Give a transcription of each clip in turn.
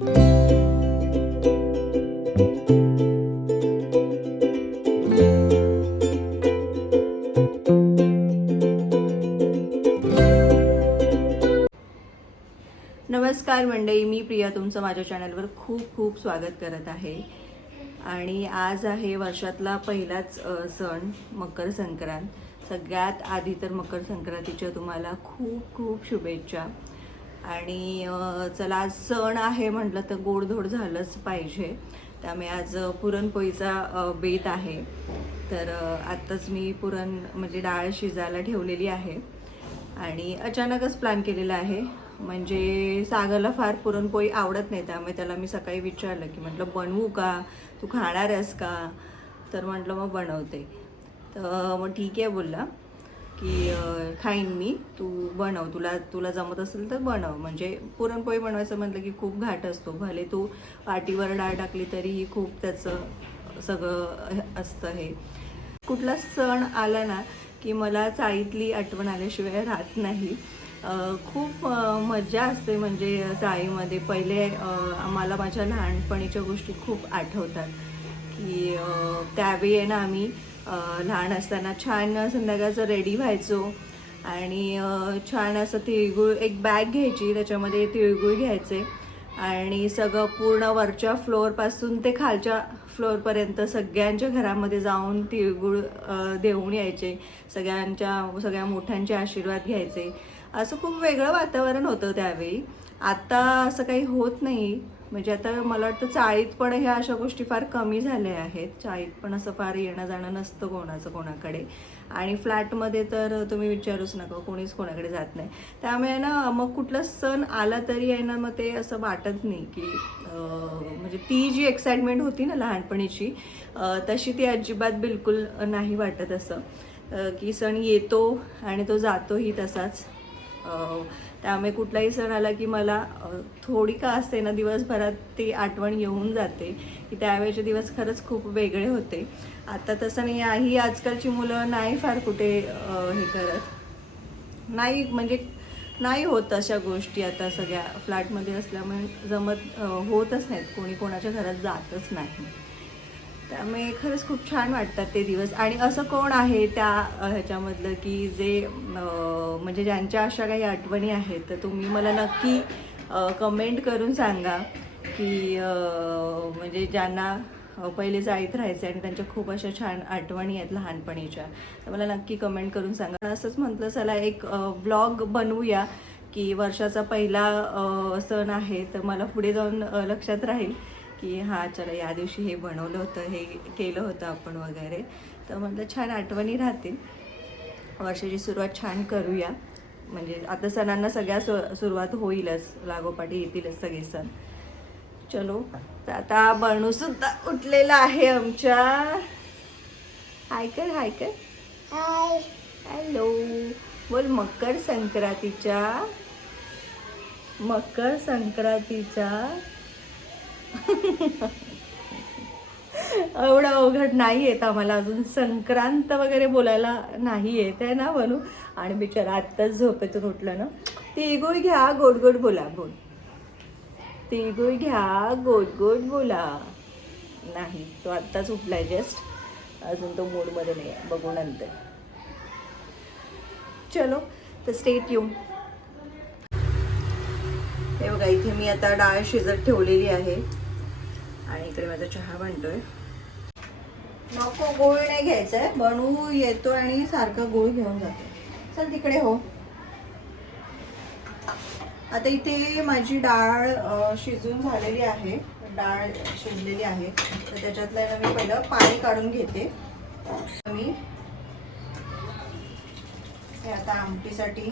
नमस्कार मंडळी, मी प्रिया तुमचं माझ्या चॅनलवर खूप खूप स्वागत करत आहे. आणि आज आहे वर्षातला पहिलाच सण मकर संक्रांत. सगळ्यात आधी तर मकर संक्रांतीच्या तुम्हाला खूप खूप शुभेच्छा. आणि चला, आज सण आहे म्हटलं तर गोडधोड झालंच पाहिजे. त्यामुळे आज पुरणपोळीचा बेत आहे. तर आत्ताच मी म्हणजे डाळ शिजायला ठेवलेली आहे आणि अचानकच प्लॅन केलेला आहे. म्हणजे सागरला फार पुरणपोळी आवडत नाही, त्यामुळे त्याला मी सकाळी विचारलं की म्हटलं बनवू का, तू खाणार आहेस का? तर म्हटलं मग बनवते. तर मग ठीक आहे बोलला की खाईन मी, तू बनव, तुला जमत असेल तर बनव. म्हणजे पुरणपोळी बनवायचं म्हटलं की खूप घाट असतो. भले तू पाटीवर डाळ टाकली तरीही खूप त्याचं सगळं असतं. हे कुठला सण आला ना की मला चाळीतली आठवण आल्याशिवाय राहत नाही. खूप मजा असते. म्हणजे चाळीमध्ये पहिले आम्हाला माझ्या लहानपणीच्या गोष्टी खूप आठवतात की त्यावेळी आहे ना आम्ही लहान असताना छान संध्याकाळचं रेडी व्हायचो आणि छान असं तिळगुळ, एक बॅग घ्यायची, त्याच्यामध्ये तिळगुळ घ्यायचे आणि सगळं पूर्ण वरच्या फ्लोअरपासून ते खालच्या फ्लोअरपर्यंत सगळ्यांच्या घरामध्ये जाऊन तिळगुळ देऊन यायचे. सगळ्या मोठ्यांचे आशीर्वाद घ्यायचे. असं खूप वेगळं वातावरण होतं त्यावेळी. आता असं काही होत नाही. म्हणजे आता मला वाटतं चाळीत पण ह्या अशा गोष्टी फार कमी झाल्या आहेत. चाळीत पण असं फार येणं जाणं नसतं कोणाकडे. आणि फ्लॅटमध्ये तर तुम्ही विचारूच नका, कोणीच कोणाकडे जात नाही. त्यामुळे ना मग कुठला सण आला तरी आहे ना मग ते असं वाटत नाही की म्हणजे ती जी एक्साइटमेंट होती ना लहानपणीची, तशी ती अजिबात बिलकुल नाही वाटत. असं की सण येतो आणि तो जातोही तसाच. त्यामुळे कुठलाही सण आला की मला थोडी का असते ना दिवसभरात ती आठवण येऊन जाते की त्यावेळेचे दिवस खरंच खूप वेगळे होते. आता तसं नाही आहे. ही आजकालची मुलं नाही फार कुठे हे करत नाही. म्हणजे नाही होत अशा गोष्टी. आता सगळ्या फ्लॅटमध्ये असल्यामुळे होतच नाहीत. कोणी कोणाच्या घरात जातच नाही. त्यामुळे खरंच खूप छान वाटतात ते दिवस. आणि असं कोण आहे त्या ह्याच्यामधलं की जे म्हणजे ज्यांच्या अशा काही आठवणी आहेत, तर तुम्ही मला नक्की कमेंट करून सांगा की म्हणजे ज्यांना पहिले चाळीत राहायचे आणि त्यांच्या खूप अशा छान आठवणी आहेत लहानपणीच्या, तर मला नक्की कमेंट करून सांगा. असंच म्हटलं चला एक व्लॉग बनवूया की वर्षाचा पहिला सण आहे, तर मला पुढे जाऊन लक्षात राहील की हां चला या दिवशी हे बनवलं होतं, हे केलं होतं आपण वगैरे. तर म्हटलं छान आठवणी राहतील. वर्षाची सुरुवात छान करूया. म्हणजे आता सणांना सगळ्या सुरुवात होईलच, लागोपाठी येतीलच सगळे सण. चलो, तर आता बनूसुद्धा उठलेला आहे आमच्या. हाय कर, हाय कर, हाय, हॅलो बोल. मकर संक्रांतीच्या एवढं अवघड नाही येत आम्हाला अजून. संक्रांत वगैरे बोलायला नाही येत आहे ना बनू. आणि बिचारा आत्ताच झोपेतून उठलं ना. तिळगुळ घ्या, गोड गोड बोला. बोल, तिळगुळ घ्या, गोड गोड बोला. नाही, तो आत्ताच उठलाय जस्ट. अजून तो मूडमध्ये नाही आहे, बघू नंतर. चलो, तर स्टे ट्यून. हे बघा, इथे मी आता डाळ शिजत ठेवलेली आहे आणि इकडे माझा चहा बनतोय. नको, गोळ नाही घ्यायचा आहे. बनू येतो आणि सारखा गोळ घेऊन जातो. चल तिकडे हो. आता इथे माझी डाळ शिजून झालेली आहे. डाळ शिजलेली आहे, तर त्याच्यातलं मी पहिलं पाणी काढून घेते. मी हे आता आमटीसाठी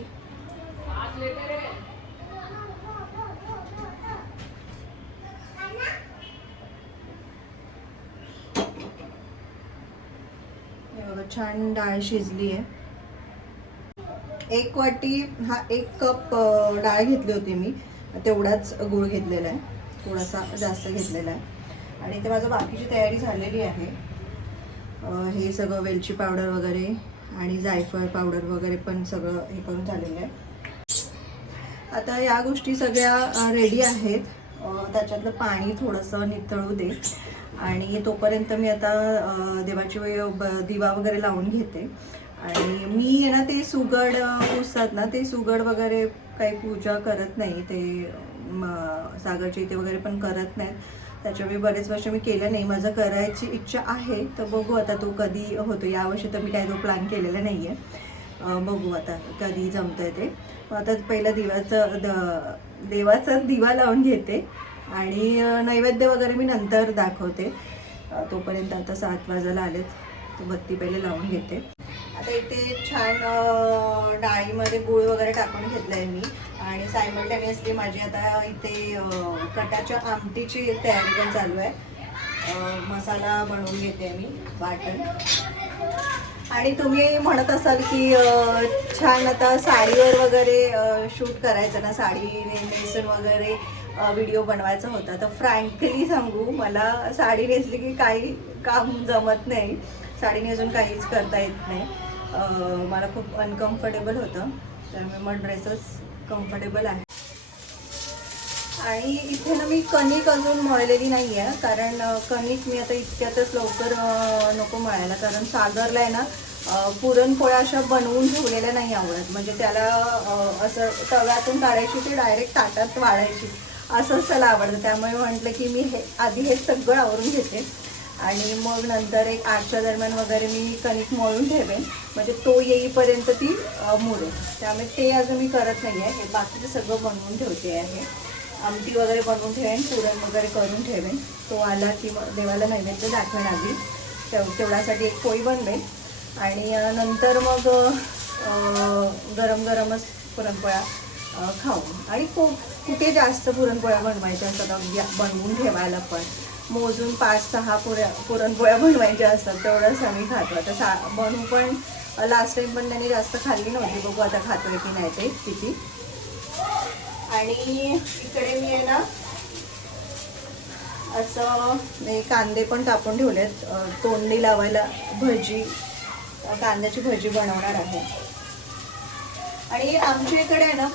छान डाळ शिजली आहे. एक वाटी, हा 1 कप डाळ घेतली होती मी, तेवढाच गूळ घेतलेला आहे. थोडासा जास्त घेतलेला आहे. आणि ते माझं बाकीची तयारी झालेली आहे. हे सगळं वेलची पावडर वगैरे आणि जायफळ पावडर वगैरे पण सगळं हे करून झालेलं आहे. आता या गोष्टी सगळ्या रेडी आहेत. त्याच्यातलं पाणी थोडंसं नितळू दे आणि तोपर्यंत मी आता देवाची दिवा वगैरे लावून घेते. आणि मी आहे ना ते सुगड पुसतात ना, ते सुगड वगैरे काही पूजा करत नाही, ते सागरच्या इथे वगैरे पण करत नाहीत. त्याच्यामुळे बरेच वर्ष मी केलं नाही. माझं करायची इच्छा आहे, तर बघू आता तो कधी होतो. यावर्षी तर मी काही तो प्लॅन केलेला नाही आहे. बघू आता कधी जमतं आहे ते. आता पहिला देवाचा दिवा लावून घेते आणि नैवेद्य वगैरे मी नंतर दाखवते. तोपर्यंत आता 7 वाजायला आलेत, तो बत्ती पहिले लावून घेते. आता इथे छान डाळीमध्ये गूळ वगैरे टाकून घेतलं आहे मी आणि सायमल्टेनियसली माझी आता इथे कटाच्या आमटीची तयारी पण चालू आहे. मसाला बनवून घेते मी वाटण. आणि तुम्ही म्हणत असाल की छान आता साडीवर वगैरे शूट करायचं ना, साडी नेसून वगैरे व्हिडिओ बनवायचा होता. तर फ्रँकली सांगू, मला साडी नेसली की काही काम जमत नाही. साडी नेसून काहीच करता येत नाही. मला खूप अनकम्फर्टेबल होतं, त्यामुळे मग ड्रेसच कम्फर्टेबल आहे. आणि इथे ना मी कणिक अजून मळलेली नाही आहे, कारण कणिक मी आता इतक्यातच लवकर नको मळायला, कारण सागरला आहे ना पुरणपोळ्या अशा बनवून ठेवलेल्या नाही आवडत. म्हणजे त्याला असं तव्यातून काढायची ते डायरेक्ट ताटात वाढायची असंच त्याला आवडतं. त्यामुळे म्हटलं की मी आधी हे सगळं आवरून घेते आणि मग नंतर एक 8च्या दरम्यान वगैरे मी कणिक मळून ठेवेन, म्हणजे तो येईपर्यंत ती मुरेल. त्यामुळे ते अजून मी करत नाही आहे. हे बाकीचं सगळं बनवून ठेवते आहे. आमटी वगैरे बनवून ठेवेन, पुरण वगैरे करून ठेवेन. तो आला की देवाला नैवेद्य दाखवेन आधी, तेवढ्यासाठी एक पोळी बनवेन आणि नंतर मग गरम गरमच पुरणपोळ्या खाऊ. आणि कुठे जास्त पुरणपोळ्या बनवायच्या असतात बनवून ठेवायला, पण मोजून 5-6 पुरणपोळ्या बनवायच्या असतात, तेवढंच आम्ही खातो. आता बनवू पण लास्ट टाईम पण त्यांनी जास्त खाल्ली नव्हती. बघू आता खातोय की नाही ते किती. आणि इकडे मी आहे ना असं मी कांदे पण कापून ठेवलेत, तोंडी लावायला भजी, कांद्याची भजी बनवणार आहे. आणि आमच्या इकडे आहे ना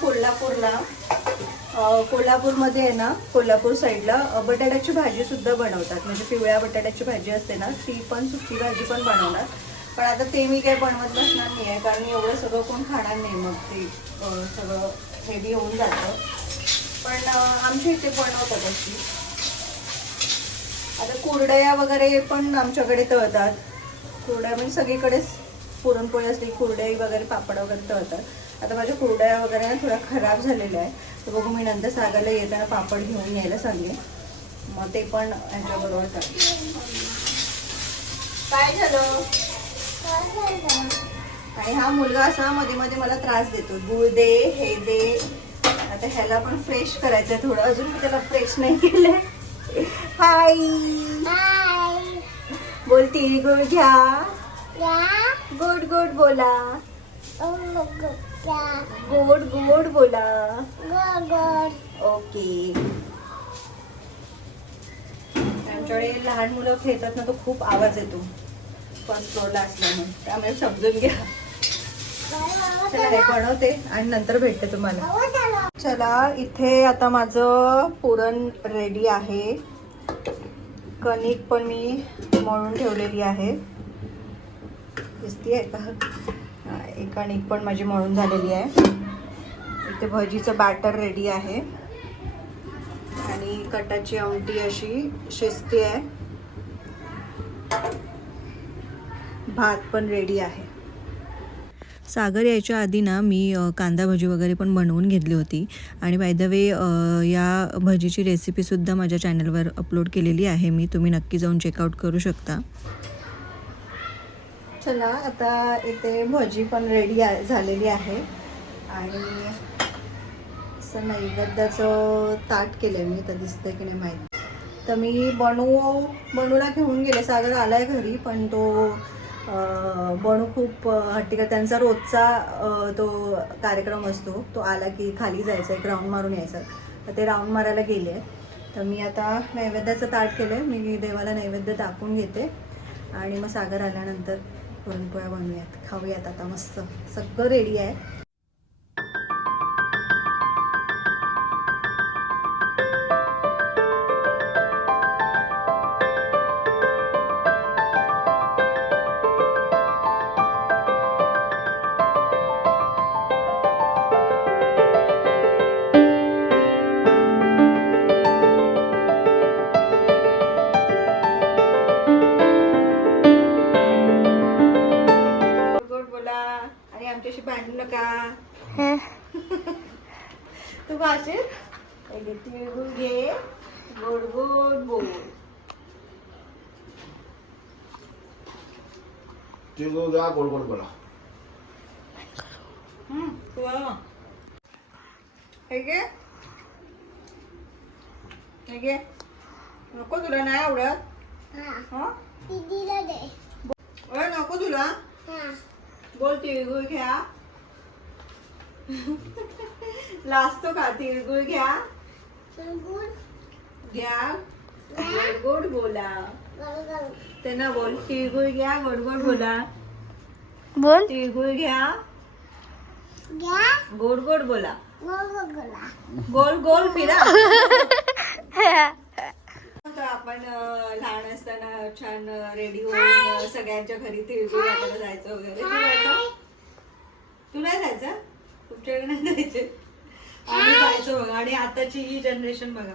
कोल्हापूरमध्ये आहे ना, कोल्हापूर साईडला बटाट्याची भाजी सुद्धा बनवतात. म्हणजे पिवळ्या बटाट्याची भाजी असते ना, ती पण सुकी भाजी पण बनवतात. पण आता ते मी काही बनवत बसणार नाही आहे, कारण एवढं सगळं कोण खाणार नाही, मग ते सगळं हेवी होऊन जातं. पण आमच्या इथे बनवतात अशी. आता कुरडया वगैरे पण आमच्याकडे तळतात. कुरड्या म्हणजे सगळीकडेच पुरणपोळी असली कुरडई वगैरे पापड वगैरे तळतात. आता माझ्या कुरड्या वगैरे ना थोड्या खराब झालेल्या आहे, तर बघू मी नंतर सागरला येताना पापड घेऊन यायला सांगेन, मग ते पण ह्याच्याबरोबर टाकते. काय झालं? आणि हा मुलगा असा मध्ये मध्ये मला त्रास देतो, गुळ दे, हे दे. आता ह्याला पण फ्रेश करायचं आहे थोडं, अजून मी त्याला फ्रेश नाही केलं. हाय बोलती, गुळ घ्या, गुड गुड बोला, गोड गोड बोला. ओके. आमच्याकडे लहान मुलं खेळतात ना, तो खूप आवाज येतो फर्स्ट फ्लोअरला असल्यामुळे, त्यामुळे समजून घ्या. चला हे बनवते आणि नंतर भेटते तुम्हाला. चला इथे आता माझं पुरण रेडी आहे. कणिक पण मी मळून ठेवलेली आहे, दिसती आहे का? कणिक पण माझी मळून झालेली आहे. इथे भजीचं बॅटर रेडी आहे आणि कटाची आमटी अशी शिजते आहे. भात पण रेडी आहे. सागर यायच्या आधी ना मी कांदा भजी वगैरे पण बनवून घेतली होती. आणि बाय द वे या भजीची रेसिपीसुद्धा माझ्या चॅनलवर अपलोड केलेली आहे मी, तुम्ही नक्की जाऊन चेकआउट करू शकता. चला आता इथे भजी पण रेडी झालेली आहे आणि असं नैवेद्याचं ताट केलं आहे मी, तर दिसतंय की नाही माहीत. तर मी बनूला घेऊन गेले. सागर आला आहे घरी, पण तो बनू खूप हट्टी का, त्यांचा रोजचा तो कार्यक्रम असतो, तो आला की खाली जायचं, एक राऊंड मारून यायचं. तर ते राऊंड मारायला गेले. तर मी आता नैवेद्याचं ताट केलं आहे. मी देवाला नैवेद्य दाखवून घेते आणि मग सागर आल्यानंतर पुरणपोळ्या बनवूयात, खाऊयात. आता मस्त सगळं रेडी आहे. खाशील? हे घे, तिळगुळ घे, गोड गोड बोल. तिळगुळ घ्या, गोड गोड बोला. तुला हे घे, हे घे. नको तुला नाही आवडत? हा दीदीला दे. ओय नको तुला? बोल तिळगुळ घ्या. लाजतो का? तिळगुळ घ्या, गुड घ्या, गोड गोड बोला. गल त्यांना बोल तिळगुळ घ्या, गोड गोड बोला. बोल. तिळगुळ घ्या, घ्या. गोड गोड बोला. गोला. गोल गोल फिरा. तर आपण लहान असताना छान रेडी होऊन सगळ्यांच्या घरी तिळगुळ वाटायला जायचं वगैरे. तू जायचं? तू नाही जायचं? तुमच्याकडे नाही जायचे? आम्ही जायचो बघा. आणि आताची ही जनरेशन बघा,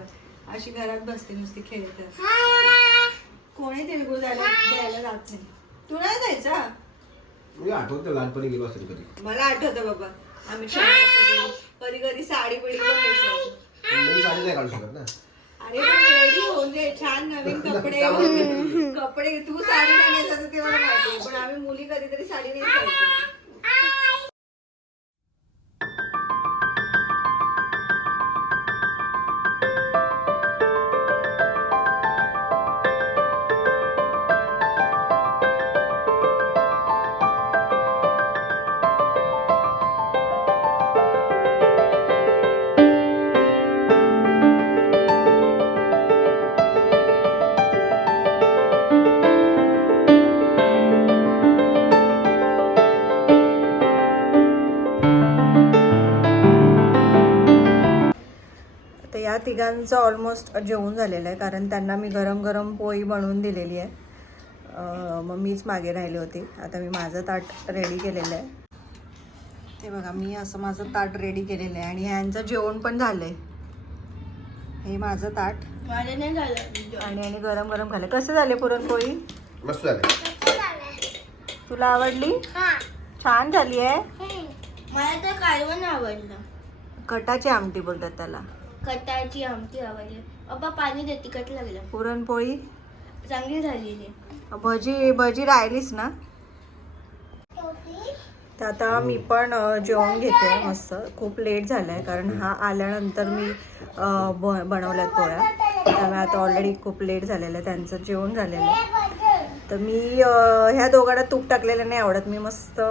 अशी घरात बसते नुसती खेळत. कोणी तिळगुळ द्यायला जात नाही. तू नाही जायचा? मी आठवते लहानपणी गेलो असेल कधी. मला आठवतं बाबा, आम्ही कधी कधी साडी बिडी पण नेसायचो. मी साडी नाही काढू शकत ना. अरे पण रेडी होऊन दे, छान नवीन कपडे कपडे. तू साडी नाही नेसायचं ते मला माहिती, पण आम्ही मुली कधीतरी साडी नेसायचो. या तिघांचं ऑलमोस्ट जेवण झालेलं आहे, कारण त्यांना मी गरम गरम पोळी बनवून दिलेली आहे. मग मीच मागे राहिली होती. आता मी माझं ताट रेडी केलेलं आहे. ते बघा, मी असं माझं ताट रेडी केलेलं आहे आणि ह्यांचं जेवण पण झालं आहे. हे माझं ताट माझं नाही झालं. आणि गरम गरम खाल्ले. कसे झाले पुरणपोळी? मस्त झाले. तुला आवडली? हा. छान झाली आहे. मला तर कालवण आवडलं. कटाची आमटी बोलतात त्याला. कटाची आमटी आवडली. पप्पा पाणी दे, तिखट लागलं. पुरणपोळी चांगली झालेली. भजी राहिलीच ना. तर आता मी पण जेवण घेते मस्त. खूप लेट झालं आहे, कारण हा आल्यानंतर मी बनवल्यात पोळ्या. त्यामुळे आता ऑलरेडी खूप लेट झालेलं आहे. त्यांचं जेवण झालेलं आहे. तर मी ह्या दोघांना तूप टाकलेलं नाही आवडत. मी मस्त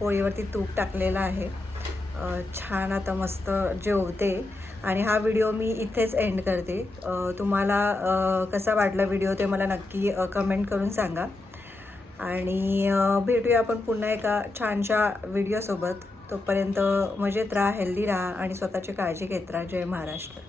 पोळीवरती तूप टाकलेलं आहे. छान आता मस्त जेवते. आणि हा व्हिडिओ मी इथेच एंड करते. तुम्हाला कसा वाटला व्हिडिओ ते मला नक्की कमेंट करून सांगा. आणि भेटूया आपण पुन्हा एका छानशा व्हिडिओसोबत. तोपर्यंत मजेत राहा, हेल्दी राहा आणि स्वतःची काळजी घेत राहा. जय महाराष्ट्र.